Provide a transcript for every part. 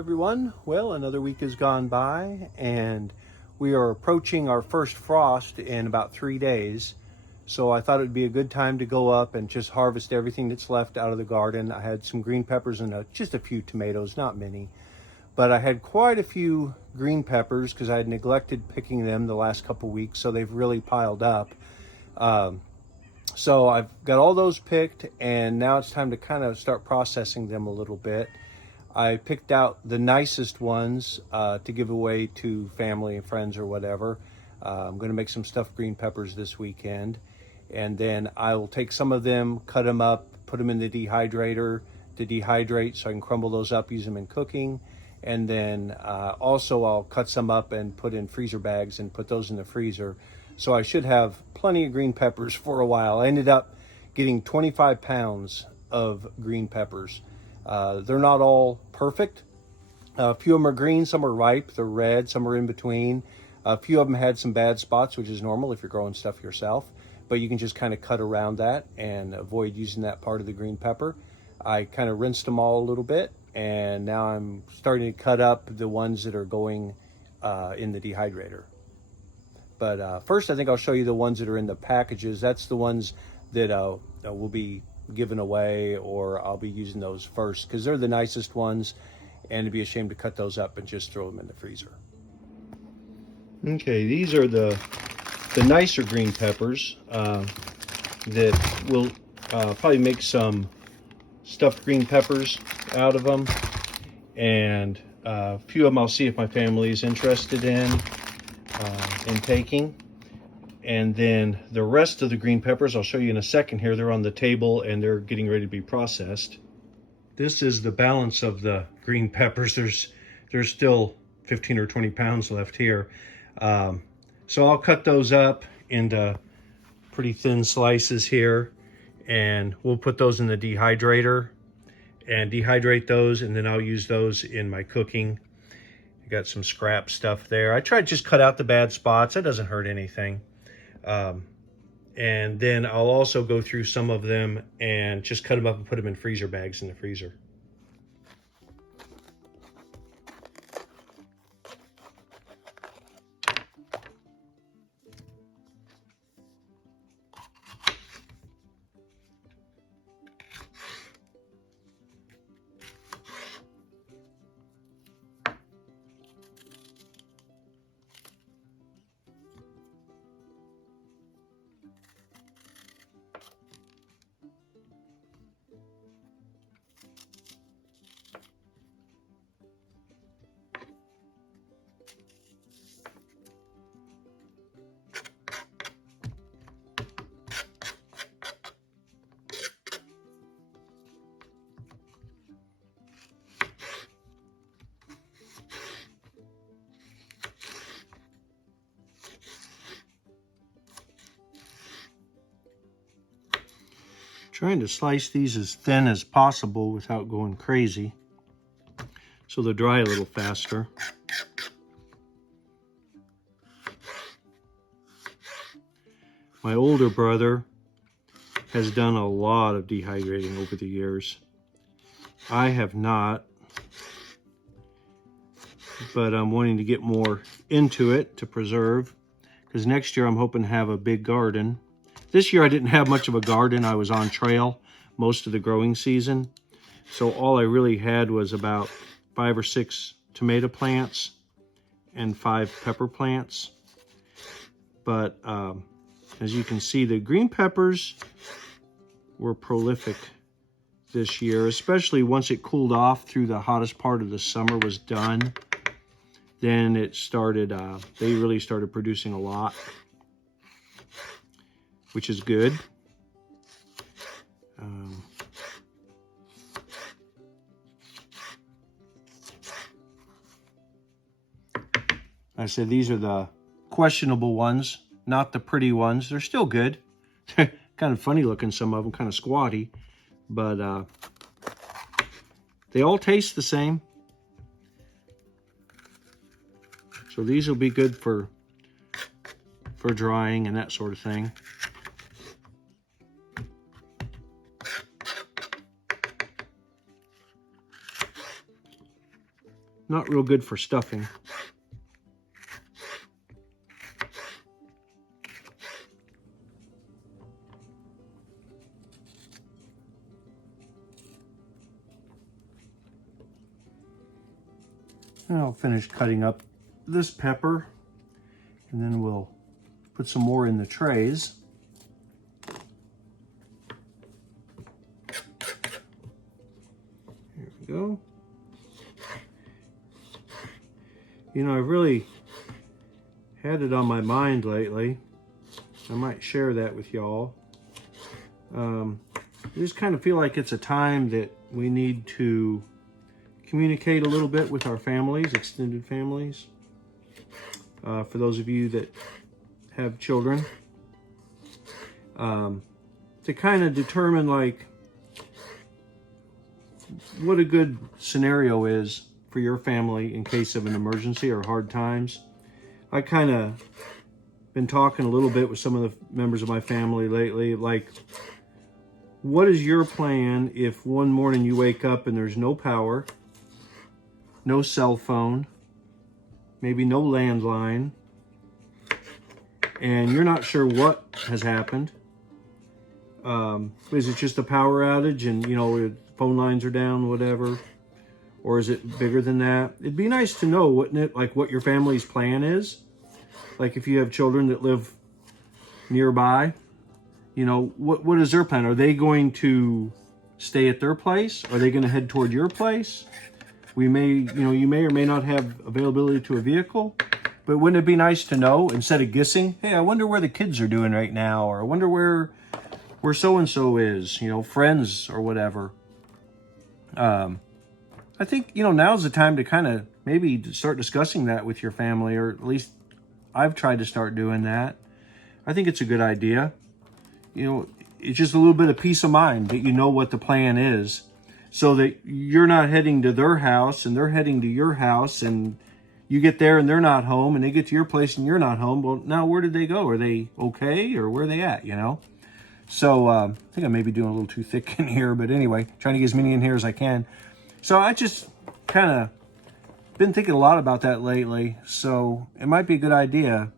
everyone. Well, another week has gone by and we are approaching our first frost in about 3 days. So I thought it would be a good time to go up and just harvest everything that's left out of the garden. I had some green peppers and just a few tomatoes, not many. But I had quite a few green peppers because I had neglected picking them the last couple weeks, so they've really piled up. So I've got all those picked, and now it's time to kind of start processing them a little bit. I picked out the nicest ones to give away to family and friends or whatever. I'm going to make some stuffed green peppers this weekend. And then I will take some of them, cut them up, put them in the dehydrator to dehydrate so I can crumble those up, use them in cooking. And then also I'll cut some up and put in freezer bags and put those in the freezer. So I should have plenty of green peppers for a while. I ended up getting 25 pounds of green peppers. They're not all perfect. A few of them are green, some are ripe, they're red, some are in between. A few of them had some bad spots, which is normal if you're growing stuff yourself, but you can just kind of cut around that and avoid using that part of the green pepper. I kind of rinsed them all a little bit, and now I'm starting to cut up the ones that are going in the dehydrator. But first, I think I'll show you the ones that are in the packages. That's the ones that will be given away, or I'll be using those first because they're the nicest ones, and it'd be a shame to cut those up and just throw them in the freezer. Okay, these are the nicer green peppers that will probably make some stuffed green peppers out of them, and a few of them I'll see if my family is interested in taking. And then the rest of the green peppers I'll show you in a second here. They're on the table and they're getting ready to be processed. This is the balance of the green peppers. There's still 15 or 20 pounds left here. So I'll cut those up into pretty thin slices here, and we'll put those in the dehydrator and dehydrate those, and then I'll use those in my cooking. I got some scrap stuff there. I try to just cut out the bad spots. That doesn't hurt anything. And then I'll also go through some of them and just cut them up and put them in freezer bags in the freezer. Trying to slice these as thin as possible without going crazy, so they'll dry a little faster. My older brother has done a lot of dehydrating over the years. I have not, but I'm wanting to get more into it to preserve, because next year I'm hoping to have a big garden. This year I didn't have much of a garden. I was on trail most of the growing season. So all I really had was about 5 or 6 tomato plants and 5 pepper plants. But as you can see, the green peppers were prolific this year, especially once it cooled off through the hottest part of the summer was done. Then it started, they really started producing a lot, which is good. I said these are the questionable ones, not the pretty ones. They're still good. They're kind of funny looking, some of them, kind of squatty, but they all taste the same. So these will be good for drying and that sort of thing. not real good for stuffing. And I'll finish cutting up this pepper, and then we'll put some more in the trays. There we go. You know, I've really had it on my mind lately. I might share that with y'all. I just kind of feel like it's a time that we need to communicate a little bit with our families, extended families. For those of you that have children, to kind of determine like what a good scenario is for your family in case of an emergency or hard times. I kind of been talking a little bit with some of the members of my family lately, like, what is your plan if one morning you wake up and there's no power, no cell phone, maybe no landline, and you're not sure what has happened? Is it just a power outage and, you know, phone lines are down, whatever? Or is it bigger than that? It'd be nice to know, wouldn't it, like what your family's plan is? Like if you have children that live nearby, you know, what is their plan? Are they going to stay at their place? Are they going to head toward your place? We may, you know, you may or may not have availability to a vehicle, but wouldn't it be nice to know instead of guessing, hey, I wonder where the kids are doing right now, or I wonder where so-and-so is, you know, friends or whatever. I think, you know, now's the time to kind of maybe start discussing that with your family, or at least I've tried to start doing that. I think it's a good idea. You know, it's just a little bit of peace of mind that you know what the plan is, so that you're not heading to their house and they're heading to your house, and you get there and they're not home, and they get to your place and you're not home. Well, now where did they go? Are they okay, or where are they at, you know? So I think I may be doing a little too thick in here, but anyway, trying to get as many in here as I can. So I just kind of been thinking a lot about that lately. So it might be a good idea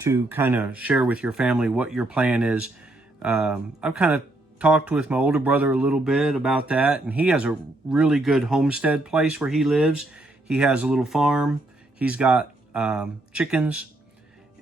to kind of share with your family what your plan is. I've kind of talked with my older brother a little bit about that, and he has a really good homestead place where he lives. He has a little farm. He's got chickens,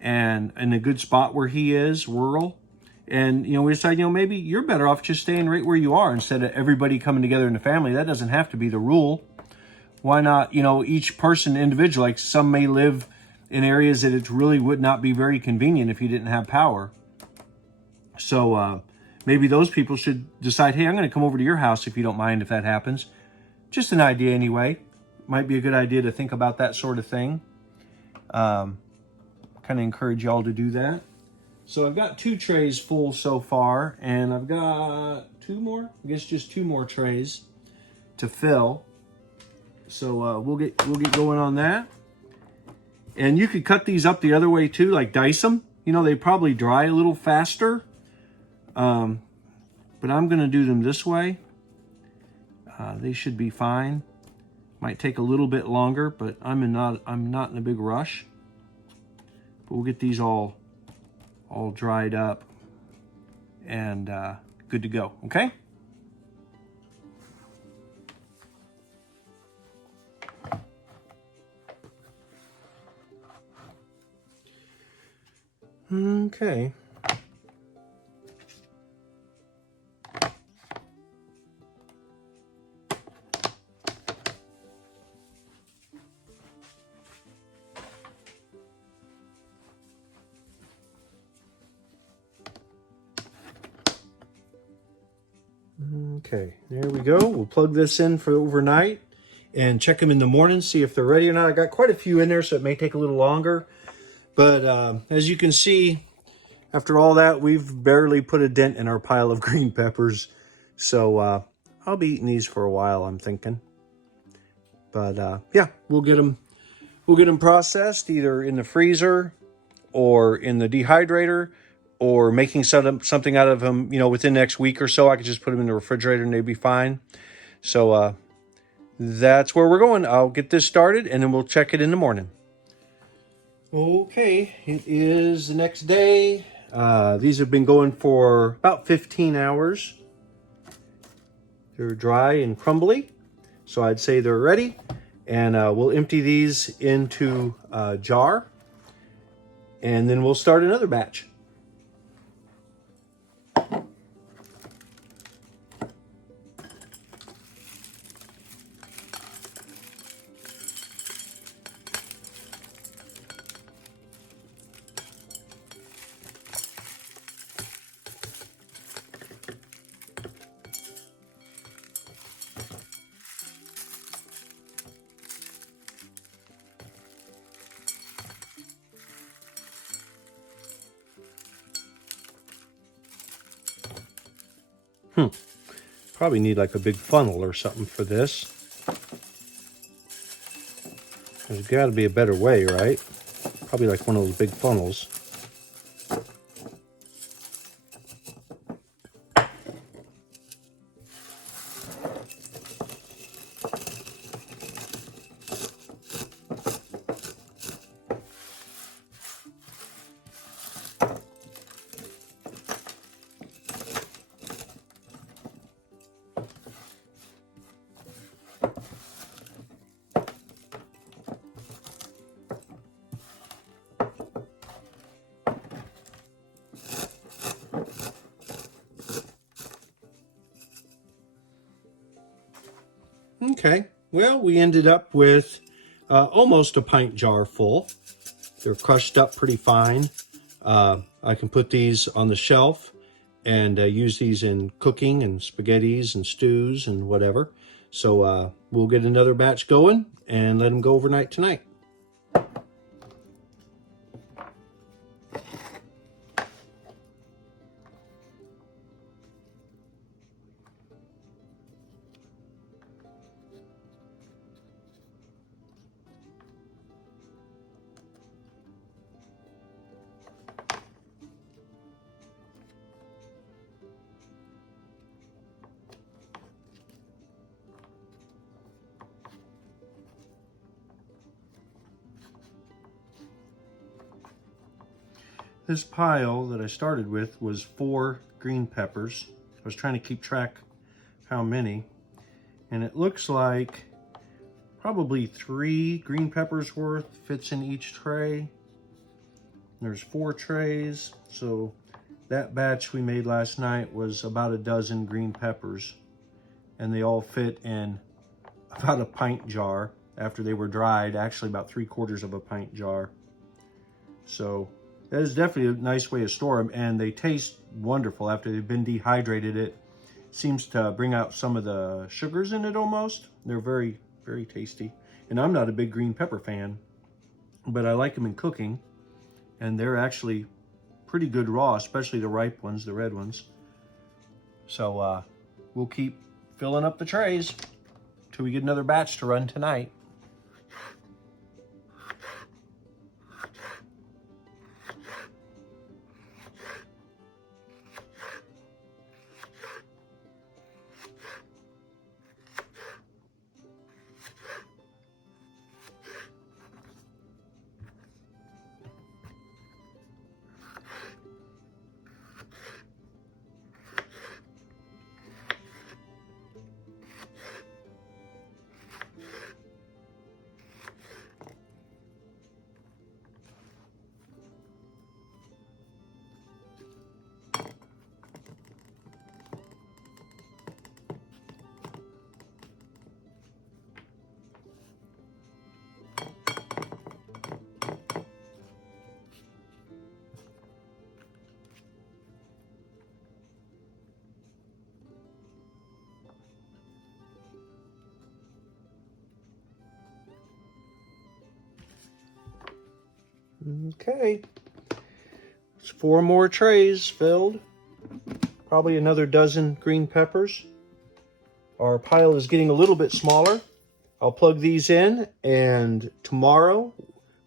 and in a good spot where he is, rural. And, you know, we decided, you know, maybe you're better off just staying right where you are instead of everybody coming together in the family. That doesn't have to be the rule. Why not, you know, each person individual? Like some may live in areas that it really would not be very convenient if you didn't have power. So maybe those people should decide, hey, I'm going to come over to your house if you don't mind if that happens. Just an idea anyway. Might be a good idea to think about that sort of thing. Kind of encourage y'all to do that. So I've got 2 trays full so far, and I've got 2 more, I guess just 2 more trays to fill. So we'll get going on that. And you could cut these up the other way too, like dice them. You know, they probably dry a little faster. But I'm going to do them this way. They should be fine. Might take a little bit longer, but I'm not in a big rush. But we'll get these all dried up and good to go, okay? Okay. Okay, there we go. We'll plug this in for overnight and check them in the morning, see if they're ready or not. I got quite a few in there, so it may take a little longer. But as you can see, after all that, we've barely put a dent in our pile of green peppers. So I'll be eating these for a while, I'm thinking. But yeah, we'll get them processed either in the freezer or in the dehydrator, or making something out of them, you know, within the next week or so. I could just put them in the refrigerator and they'd be fine. So that's where we're going. I'll get this started and then we'll check it in the morning. Okay, it is the next day. These have been going for about 15 hours. They're dry and crumbly, so I'd say they're ready. And we'll empty these into a jar, and then we'll start another batch. Probably need like a big funnel or something for this. There's got to be a better way, right? Probably like one of those big funnels. Okay, well, we ended up with almost a pint jar full. They're crushed up pretty fine. I can put these on the shelf and use these in cooking and spaghettis and stews and whatever. So we'll get another batch going and let them go overnight tonight. This pile that I started with was 4 green peppers. I was trying to keep track how many, and it looks like probably 3 green peppers worth fits in each tray. There's 4 trays, so that batch we made last night was about a dozen green peppers, and they all fit in about a pint jar after they were dried, actually about 3/4 of a pint jar. So that is definitely a nice way to store them, and they taste wonderful after they've been dehydrated. It seems to bring out some of the sugars in it almost. They're very, very tasty. And I'm not a big green pepper fan, but I like them in cooking, and they're actually pretty good raw, especially the ripe ones, the red ones. So we'll keep filling up the trays till we get another batch to run tonight. Okay, it's 4 more trays filled. Probably another dozen green peppers. Our pile is getting a little bit smaller. I'll plug these in, and tomorrow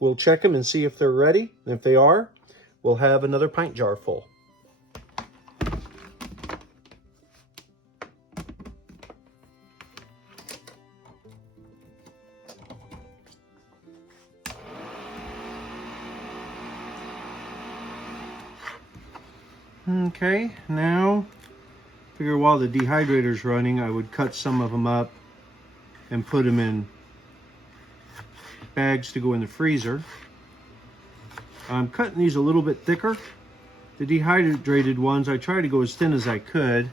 we'll check them and see if they're ready. And if they are, we'll have another pint jar full. Okay, now figure while the dehydrator's running, I would cut some of them up and put them in bags to go in the freezer. I'm cutting these a little bit thicker. The dehydrated ones, I try to go as thin as I could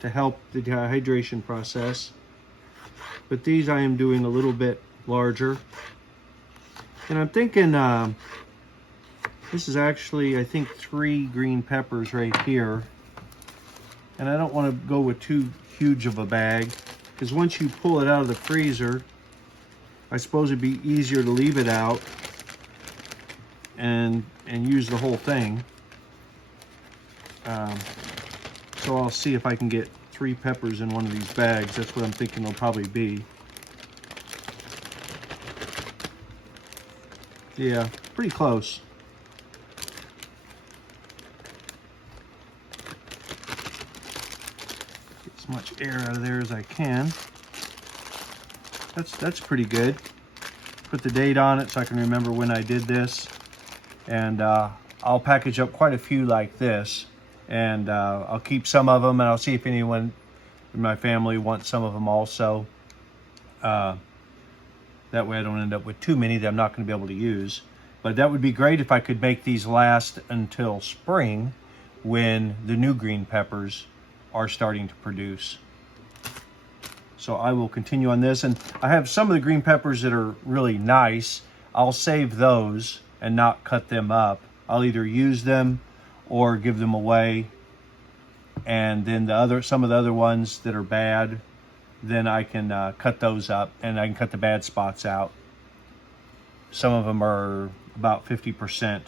to help the dehydration process. But these I am doing a little bit larger. And I'm thinking, this is actually, I think, 3 green peppers right here. And I don't want to go with too huge of a bag, because once you pull it out of the freezer, I suppose it'd be easier to leave it out and use the whole thing. So I'll see if I can get 3 peppers in one of these bags. That's what I'm thinking it'll probably be. Yeah, pretty close. Get as much air out of there as I can. That's pretty good. Put the date on it so I can remember when I did this. And I'll package up quite a few like this. And I'll keep some of them, and I'll see if anyone in my family wants some of them also. That way I don't end up with too many that I'm not going to be able to use. But that would be great if I could make these last until spring, when the new green peppers are starting to produce. So I will continue on this. And I have some of the green peppers that are really nice. I'll save those and not cut them up. I'll either use them or give them away. And then some of the other ones that are bad, then I can cut those up, and I can cut the bad spots out. Some of them are about 50%.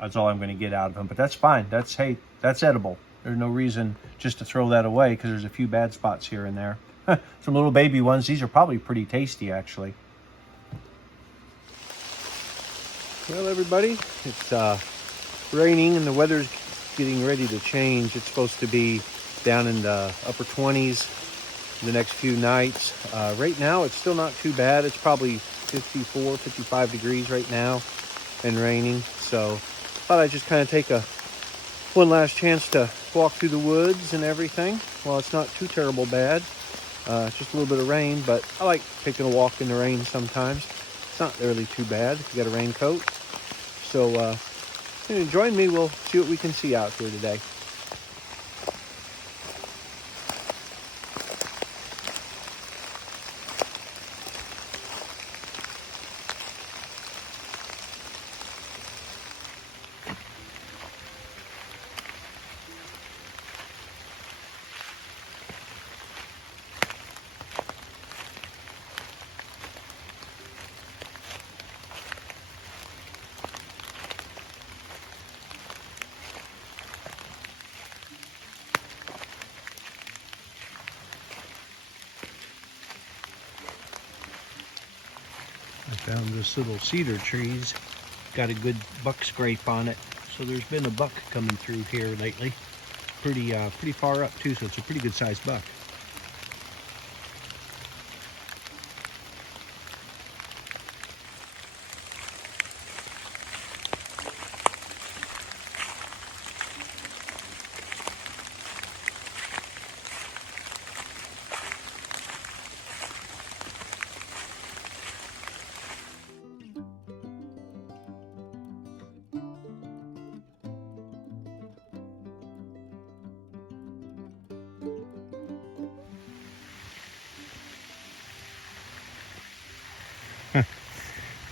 That's all I'm going to get out of them, but that's fine. Hey, that's edible. There's no reason just to throw that away, because there's a few bad spots here and there. Some little baby ones. These are probably pretty tasty, actually. Well, everybody, it's raining and the weather's getting ready to change. It's supposed to be down in the upper 20s the next few nights. Right now, it's still not too bad. It's probably 54, 55 degrees right now and raining. So thought I'd just kind of take one last chance to walk through the woods and everything. Well, it's not too terrible bad. It's just a little bit of rain, but I like taking a walk in the rain sometimes. It's not really too bad if you got a raincoat. So join me. We'll see what we can see out here today. I found this little cedar tree's got a good buck scrape on it. So there's been a buck coming through here lately. Pretty far up too, so it's a pretty good sized buck.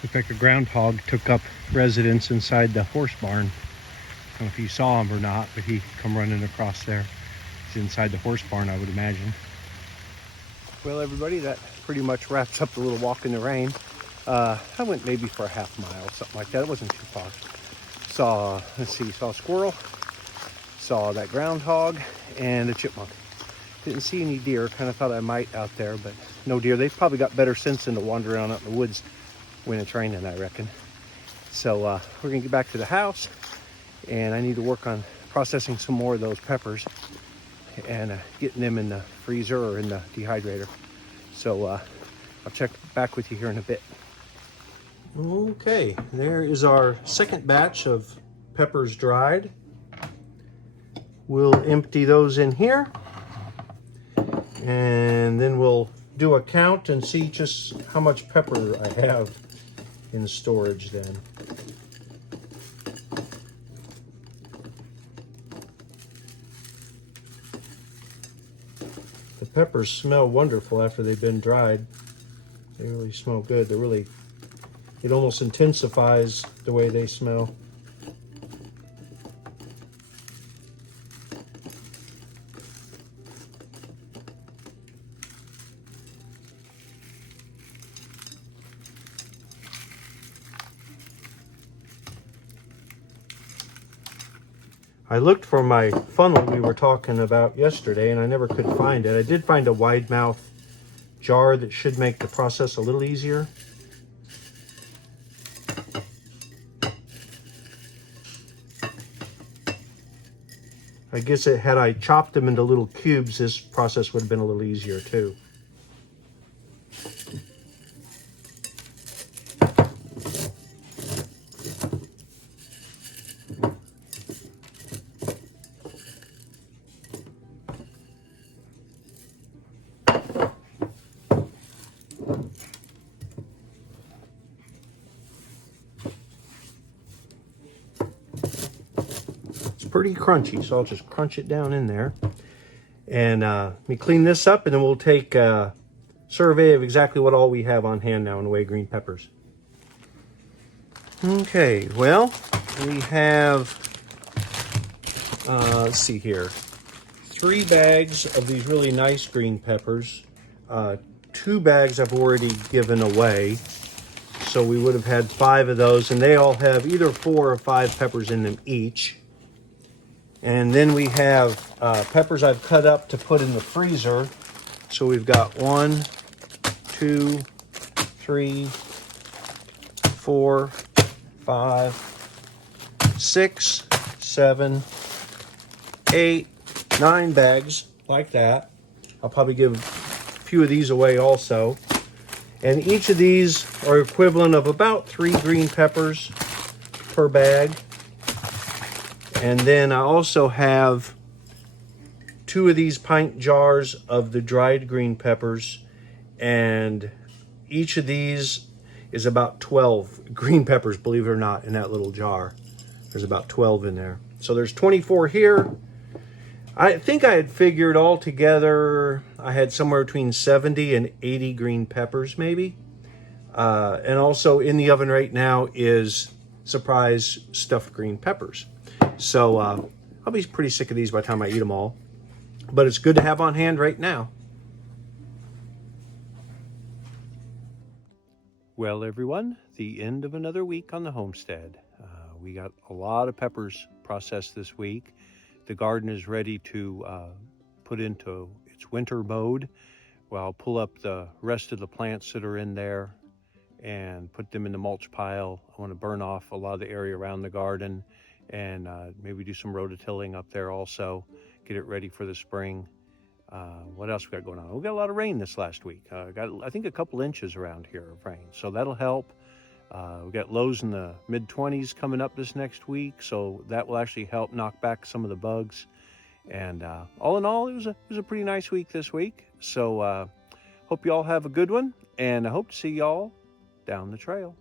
Looked like a groundhog took up residence inside the horse barn. I don't know if you saw him or not, but he come running across there. He's inside the horse barn, I would imagine. Well, everybody, that pretty much wraps up the little walk in the rain. I went maybe for a half mile, something like that. It wasn't too far. Saw a squirrel, saw that groundhog, and a chipmunk. Didn't see any deer. Kind of thought I might out there, but no deer. They've probably got better sense than to wander around out in the woods when it's raining, I reckon. So we're gonna get back to the house, and I need to work on processing some more of those peppers and getting them in the freezer or in the dehydrator. So I'll check back with you here in a bit. Okay, there is our second batch of peppers dried. We'll empty those in here, and then we'll do a count and see just how much pepper I have in storage then. The peppers smell wonderful after they've been dried. They really smell good. It almost intensifies the way they smell. I looked for my funnel we were talking about yesterday and I never could find it. I did find a wide mouth jar that should make the process a little easier. I guess had I chopped them into little cubes, this process would have been a little easier too. Pretty crunchy, so I'll just crunch it down in there. And let me clean this up, and then we'll take a survey of exactly what all we have on hand now in the way of green peppers. Okay, well, we have, let's see here, 3 bags of these really nice green peppers. 2 bags I've already given away, so we would have had 5 of those, and they all have either 4 or 5 peppers in them each. And then we have peppers I've cut up to put in the freezer. So we've got 1, 2, 3, 4, 5, 6, 7, 8, 9 bags like that. I'll probably give a few of these away also. And each of these are equivalent of about 3 green peppers per bag. And then I also have 2 of these pint jars of the dried green peppers, and each of these is about 12 green peppers, believe it or not, in that little jar. There's about 12 in there. So there's 24 here. I think I had figured all together, I had somewhere between 70 and 80 green peppers maybe. And also in the oven right now is surprise stuffed green peppers. So I'll be pretty sick of these by the time I eat them all. But it's good to have on hand right now. Well, everyone, the end of another week on the homestead. We got a lot of peppers processed this week. The garden is ready to put into its winter mode. Well, I'll pull up the rest of the plants that are in there and put them in the mulch pile. I want to burn off a lot of the area around the garden, and maybe do some rototilling up there also, get it ready for the spring. What else we got going on? We got a lot of rain this last week. Got, I think, a couple inches around here of rain, so that'll help. We got lows in the mid-20s coming up this next week, so that will actually help knock back some of the bugs. And all in all, it was a pretty nice week this week. So hope you all have a good one, and I hope to see y'all down the trail.